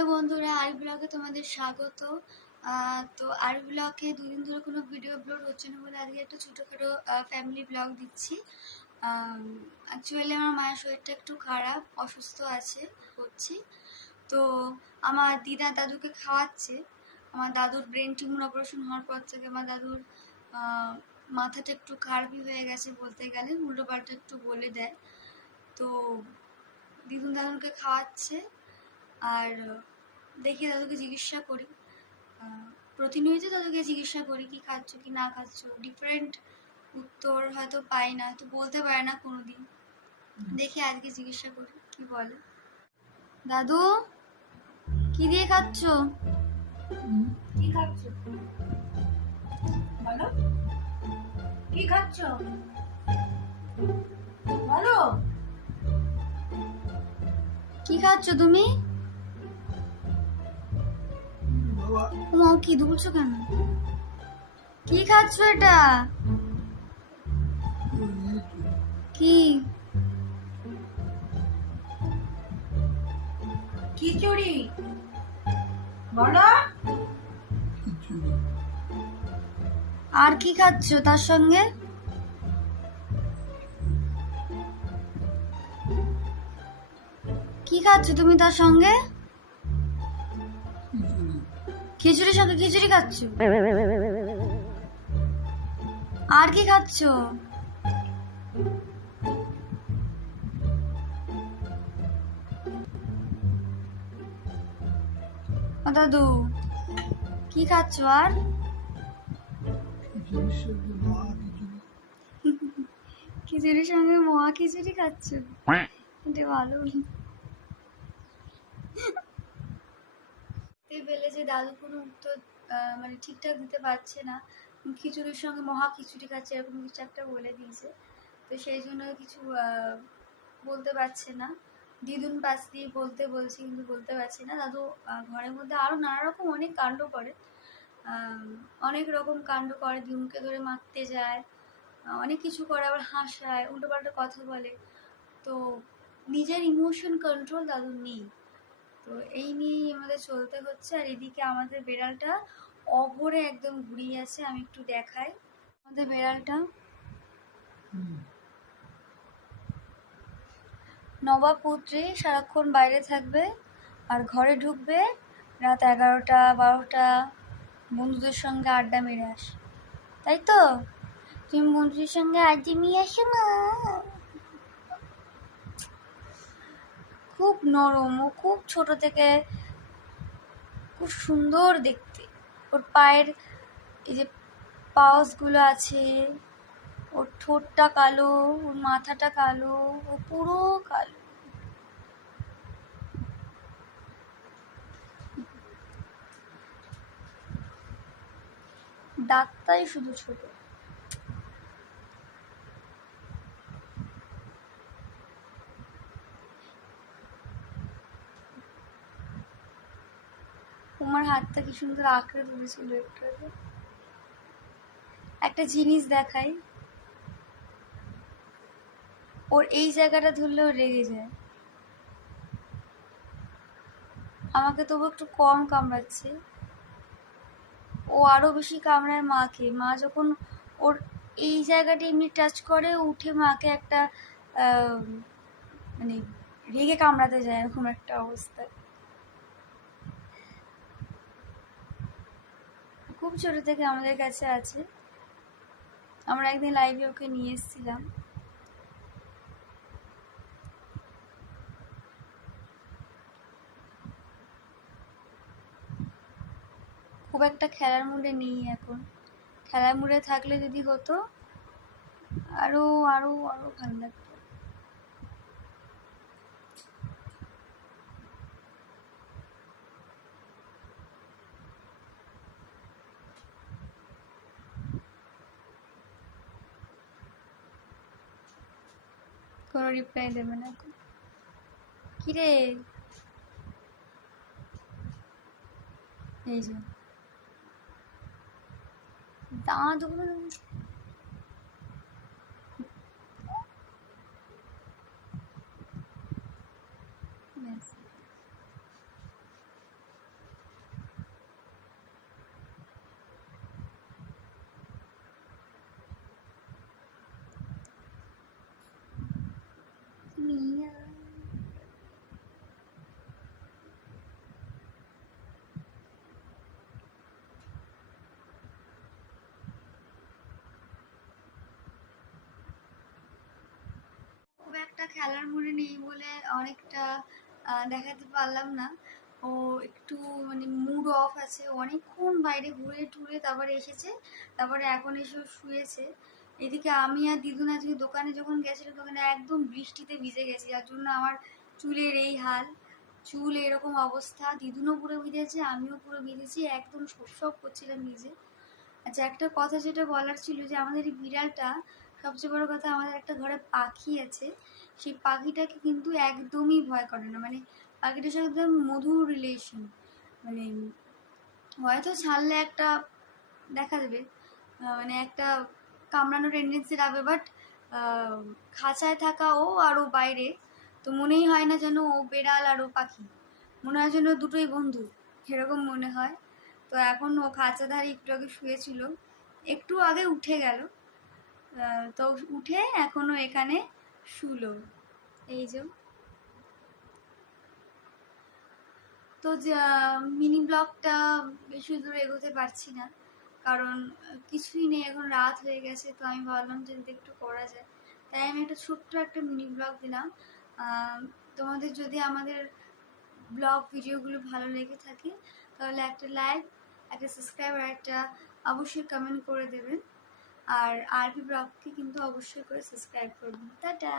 Hello বন্ধুরা, আর ব্লগে তোমাদের স্বাগত। তো আর ব্লগে দুদিন ধরে কোনো ভিডিও আপলোড হচ্ছে না বলে আজকে একটা ছোটোখাটো ফ্যামিলি ব্লগ দিচ্ছি। অ্যাকচুয়ালি আমার মায়ের শরীরটা একটু খারাপ, অসুস্থ হচ্ছি। তো আমার দিদা দাদুকে খাওয়াচ্ছে। আমার দাদুর ব্রেন টিউমার অপারেশন হওয়ার পর থেকে আমার দাদুর মাথাটা একটু খারাপই হয়ে গেছে বলতে গেলে, উল্টো পাল্টা একটু বলে দেয়। তো দিদুন দাদুকে খাওয়াচ্ছে আর দেখি দাদুকে জিজ্ঞাসা করি, প্রতিনিয়ত দাদুকে জিজ্ঞাসা করি কি খাচ্ছ কি না খাচ্ছ। ডিফারেন্ট উত্তর হয়তো পাই না, তো বলতে পারে না কোনোদিন। দেখি আজকে জিজ্ঞাসা করি কি বলে। দাদু, কি দিয়ে খাচ্ছ? কি খাচ্ছ বলো? কি খাচ্ছ বলো? কি খাচ্ছ তুমি? মা, কি দুলছো কেন? কি খাচ্ছ এটা? কি? খিচুড়ি বলো। আর কি খাচ্ছ তার সঙ্গে? কি খাচ্ছ তুমি তার সঙ্গে? খিচুড়ির সঙ্গে খিচুড়ি খাচ্ছ? আর কি খাচ্ছ? দাদু, কি খাচ্ছ? আর খিচুড়ির সঙ্গে মোয়া খিচুড়ি খাচ্ছ? এটা ভালো পেলে যে দাদু কোনো উত্তর মানে ঠিকঠাক দিতে পারছে না। খিচুড়ির সঙ্গে মহা খিচুড়ি খাচ্ছে এরকম কিছু একটা বলে দিয়েছে, তো সেই জন্য কিছু বলতে পারছে না। দিদুন পাশ দিয়ে বলতে বলছি কিন্তু বলতে পারছি না। দাদু ঘরের মধ্যে আরও নানা রকম অনেক কাণ্ড করে, অনেক রকম কাণ্ড করে। দিদুনকে ধরে মারতে যায়, অনেক কিছু করে, আবার হাসায়, উল্টোপাল্টা কথা বলে। তো নিজের ইমোশন কন্ট্রোল দাদুর নেই। তো এই নিয়েই আমাদের চলতে হচ্ছে। আর এদিকে আমাদের বেড়ালটা অঘরে একদম ঘুরিয়ে আছে। আমি একটু দেখাই আমাদের বেড়ালটা। নবাবপুত্রী সারাক্ষণ বাইরে থাকবে আর ঘরে ঢুকবে রাত 11টা 12টা, বন্ধুদের সঙ্গে আড্ডা মেরে আসে। তাই তো? তুমি বন্ধুদের সঙ্গে আড্ডা নিয়ে আসো না? খুব নরম, ও খুব ছোট থেকে খুব সুন্দর দেখতে। ওর পায়ের এই যে পাউসগুলো আছে, ওর ঠোঁটটা কালো, ওর মাথাটা কালো, ও পুরো কালো। দাঁতটাই শুধু ছোট। তোমার হাতটা কি সুন্দর আঁকড়ে ধরেছিল একটু আগে। একটা জিনিস দেখাই, ওর এই জায়গাটা ধরলেও রেগে যায়। আমাকে তবু একটু কম কামড়াচ্ছে, ও আরো বেশি কামড়ায় মাকে। মা যখন ওর এই জায়গাটা এমনি টাচ করে, উঠে মাকে একটা মানে রেগে কামড়াতে যায়, এরকম একটা অবস্থা। খুব ছোট থেকে আমাদের কাছে আছে। আমরা একদিন লাইভে ওকে নিয়ে এসেছিলাম। খুব একটা খেলার মুডে নেই এখন। খেলার মুডে থাকলে যদি হতো আরো আরো আরো ভালো লাগতো। কোনো রিপ্লাই দেবে না এখন। কিরে, এই যে দাঁতগুলো ব্যাস। খেলার মনে নেই বলে অনেকটা দেখাতে পারলাম না। ও একটু মানে মুড অফ আছে, অনেকক্ষণ বাইরে ঘুরে টুরে তারপরে এসেছে, তারপরে এখন এসে শুয়েছে। এদিকে আমি আর দিদুন আজকে দোকানে যখন গেছিলাম দোকানে একদম বৃষ্টিতে ভিজে গেছি, যার জন্য আমার চুলের এই হাল, চুল এরকম অবস্থা। দিদুনও পুরো ভিজেছে, আমিও পুরো ভিজেছি, একদম সপ করছিলাম ভিজে। আচ্ছা, একটা কথা যেটা বলার ছিল যে আমাদের এই বিড়ালটা, সবচেয়ে বড় কথা আমাদের একটা ঘরে পাখি আছে, সেই পাখিটাকে কিন্তু একদমই ভয় করে না। মানে পাখিটার সাথে একদম মধুর রিলেশন। মানে হয়তো ছাড়লে একটা দেখা দেবে, মানে একটা কামড়ানোর টেন্ডেন্সি রাখবে, বাট খাঁচায় থাকা ও আর ও বাইরে, তো মনেই হয় না যেন ও বেড়াল আর ও পাখি, মনে হয় যেন দুটোই বন্ধু, এরকম মনে হয়। তো এখন ও খাঁচা ধারে একটু আগে শুয়েছিল, একটু আগে উঠে গেল। তো উঠে এখনো এখানে শুলো, এই যে। তো মিনি ব্লগটা বেশি দূর এগোতে পারছি না, কারণ কিছুই নেই, এখন রাত হয়ে গেছে। তো আমি ভাবলাম যে যদি একটু করা যায়, তাই আমি একটা ছোট্ট একটা মিনি ব্লগ দিলাম। তোমাদের যদি আমাদের ব্লগ ভিডিওগুলো ভালো লেগে থাকে তাহলে একটা লাইক, একটা সাবস্ক্রাইব আর একটা অবশ্যই কমেন্ট করে দেবেন। আর আরবি ব্লগকে কিন্তু অবশ্যই করে সাবস্ক্রাইব করবেন। টাটা।